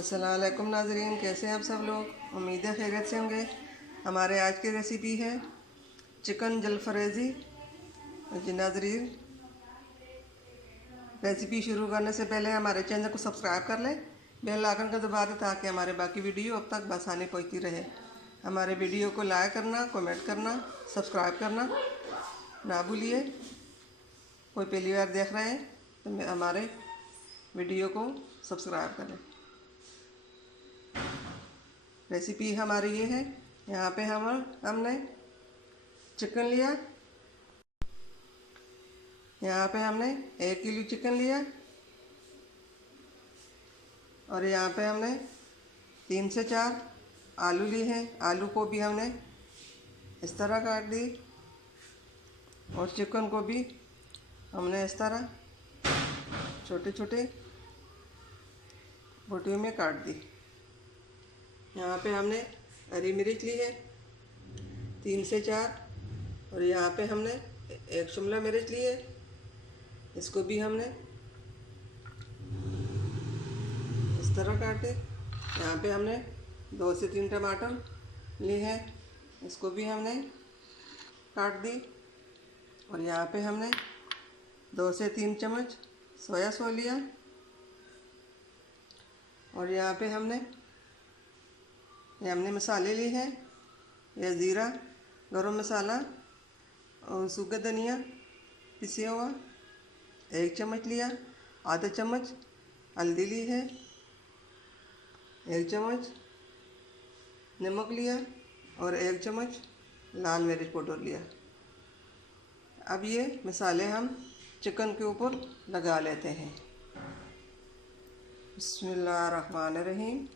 अस्सलाम वालेकुम नाज़रीन, कैसे हैं आप सब लोग। उम्मीद है खैरियत से होंगे। हमारे आज की रेसिपी है चिकन जलफरेज़ी। जी नाज़रीन, रेसिपी शुरू करने से पहले हमारे चैनल को सब्सक्राइब कर लें, बेल आइकन का दबा दें ताकि हमारे बाकी वीडियो अब तक बआसानी पहुंचती रहे। हमारे वीडियो को लाइक करना, कमेंट करना, सब्सक्राइब करना ना भूलिए। कोई पहली बार देख रहे हैं तो हमारे वीडियो को सब्सक्राइब करें। रेसिपी हमारी ये है। यहाँ पे हमने चिकन लिया। यहाँ पे हमने 1 किलो चिकन लिया और यहाँ पे हमने 3 से 4 आलू लिए हैं। आलू को भी हमने इस तरह काट दी और चिकन को भी हमने इस तरह छोटे छोटे बोटियों में काट दी। यहाँ पे हमने हरी मिर्च ली है 3 से 4 और यहाँ पे हमने 1 शिमला मिर्च ली है, इसको भी हमने इस तरह काटे। यहाँ पे हमने 2 से 3 टमाटर लिए हैं, इसको भी हमने काट दी। और यहाँ पे हमने 2 से 3 चम्मच सोया सॉस लिया और यहाँ पे हमने मसाले लिए हैं। यह ज़ीरा, गरम मसाला और सूखा धनिया पिसा हुआ 1 चम्मच लिया। आधा चम्मच हल्दी ली है, 1 चम्मच नमक लिया और 1 चम्मच लाल मिर्च पाउडर लिया। अब ये मसाले हम चिकन के ऊपर लगा लेते हैं। बिस्मिल्लाहिर्रहमानिर्रहीम।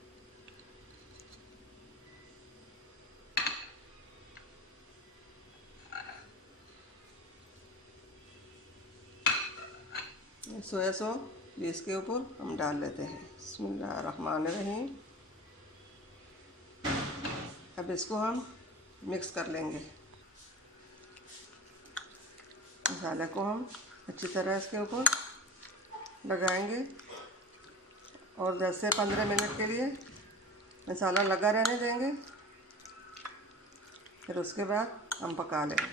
सोया सॉस भी इसके ऊपर हम डाल लेते हैं। बिस्मिल्लाहिर्रहमानिर्रहीम। अब इसको हम मिक्स कर लेंगे। मसाले को हम अच्छी तरह इसके ऊपर लगाएंगे और 10 से 15 मिनट के लिए मसाला लगा रहने देंगे। फिर उसके बाद हम पका लेंगे।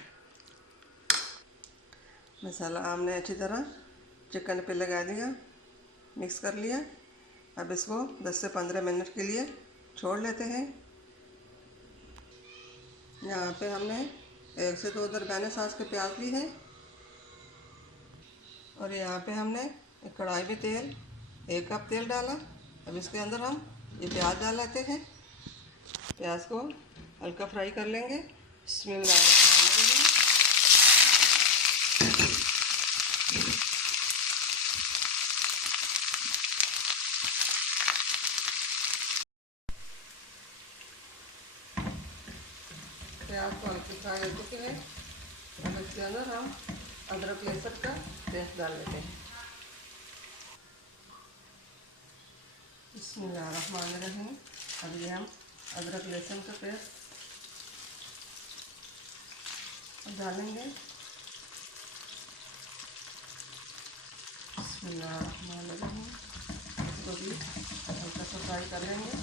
मसाला हमने अच्छी तरह चिकन पे लगा दिया, मिक्स कर लिया। अब इसको 10 से 15 मिनट के लिए छोड़ लेते हैं। यहाँ पे हमने 1 से 2 दरमियाने साइज़ के प्याज ली है और यहाँ पे हमने एक कढ़ाई में 1 कप तेल डाला। अब इसके अंदर हम ये प्याज डाल लेते हैं। प्याज को हल्का फ्राई कर लेंगे। बिस्मिल्लाहिर्रहमानिर्रहीम। प्याज को हल्के फ्राई हो चुके हैं। अब इसके अंदर हम अदरक लहसुन का पेस्ट डाल लेते हैं। बिस्मिल्लाहिर्रहमानिर्रहीम। अब ये हम अदरक लहसुन का पेस्ट डालेंगे। बिस्मिल्लाहिर्रहमानिर्रहीम। इसको भी हल्का सा फ्राई कर लेंगे।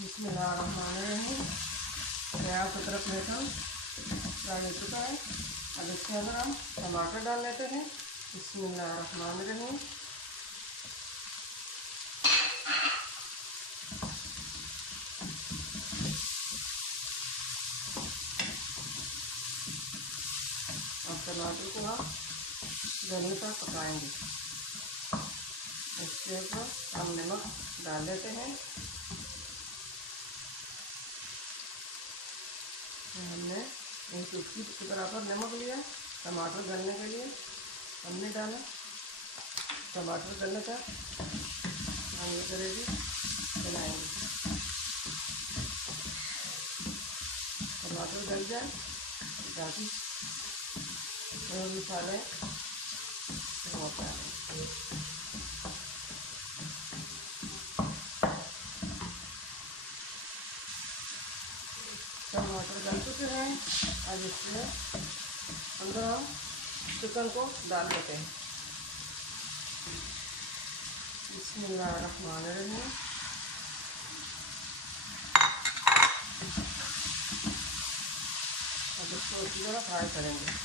बिस्मिल्लाहिर्रहमानिर्रहीम। प्याज अदरक लहसुन फ्राई हो चुका है। अब इसके अंदर हम टमाटर डाल लेते हैं। बिस्मिल्लाहिर्रहमानिर्रहीम। अब टमाटर को हम गलने तक पकाएंगे। इसके ऊपर हम नमक डाल देते हैं। हमने 1 चुटकी के बराबर नमक लिया टमाटर गलने के लिए, हमने डाला। टमाटर गलने तक हम ये ग्रेवी बनाएंगे। टमाटर गल जाए ताकि मसाले होता है। टमाटर टमाटर डाल चुके हैं। अब इसमें अंदर हम चिकन को डाल देते हैं। बिस्मिल्लाहिर्रहमानिर्रहीम। अब इसको अच्छी तरह फ्राई करेंगे।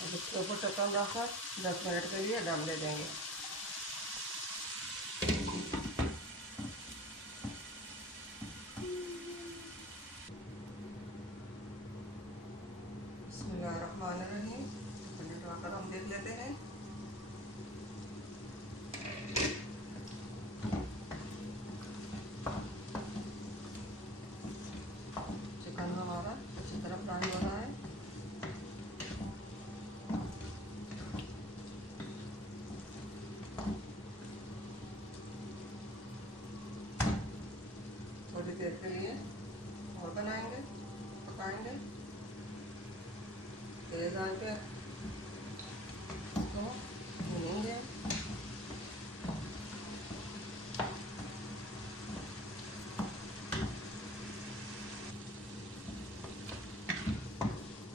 अब इसके ऊपर ढक्कन रखकर 10 मिनट के लिए दम दे देंगे। बिस्मिल्लाहिर्रहमानिर्रहीम। पनीर डालकर हम देख लेते हैं। चिकन हमारा अच्छी तरह फ्राई हो रहा है। थोड़ी देर के लिए और पकाएंगे तेज आंच पे इसको भूनेंगे।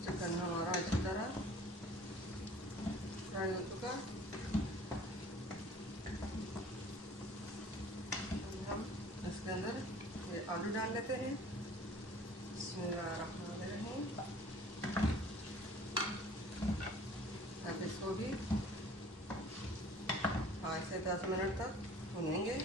चिकन हमारा अच्छी तरह फ्राई हो चुका। हम इसके अंदर ये आलू डाल लेते हैं। बिस्मिल्लाहिर्रहमानिर्रहीम। अब इसको भी 5 से 10 मिनट तक भूनेंगे।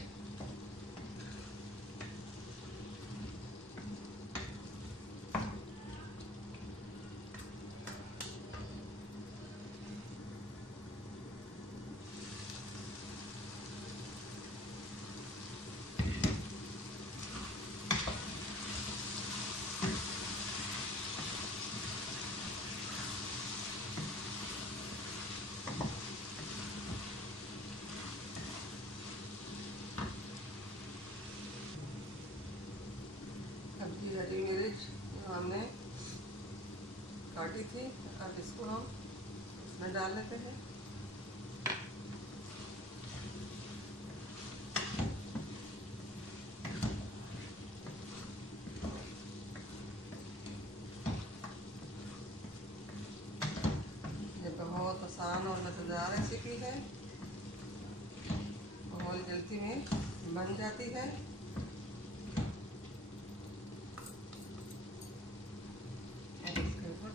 सब्जी हरी मिर्च हमने काटी थी। अब इसको हम इसमें डाल लेते हैं। ये बहुत आसान और मज़ेदार रेसिपी है, बहुत जल्दी में बन जाती है।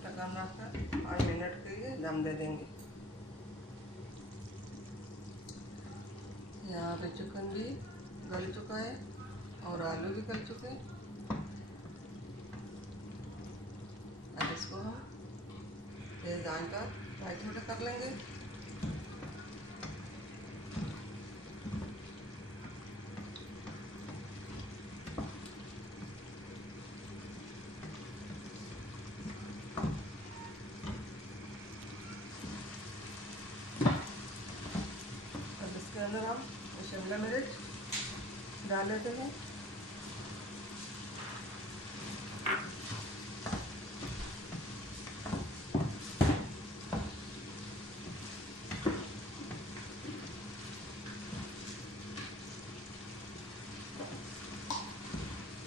ढक्कन रखकर 5 मिनट के लिए दम दे देंगे। यहाँ पे चिकन भी गल चुका है और आलू भी गल चुके हैं। अब इसको हम तेज आंच पर फ्राई थोड़ा कर लेंगे। इसके अंदर हम शिमला मिर्च डाल लेते हैं।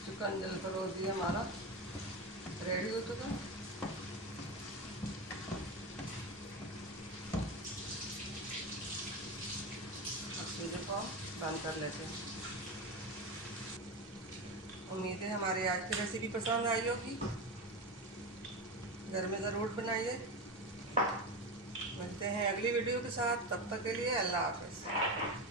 चिकन जलफरोजी हमारा रेडी हो चुका। को बंद कर लेते हैं। उम्मीद है हमारी आज की रेसिपी पसंद आई होगी। घर में ज़रूर बनाइए। मिलते हैं अगली वीडियो के साथ, तब तक के लिए अल्लाह हाफ़िज़।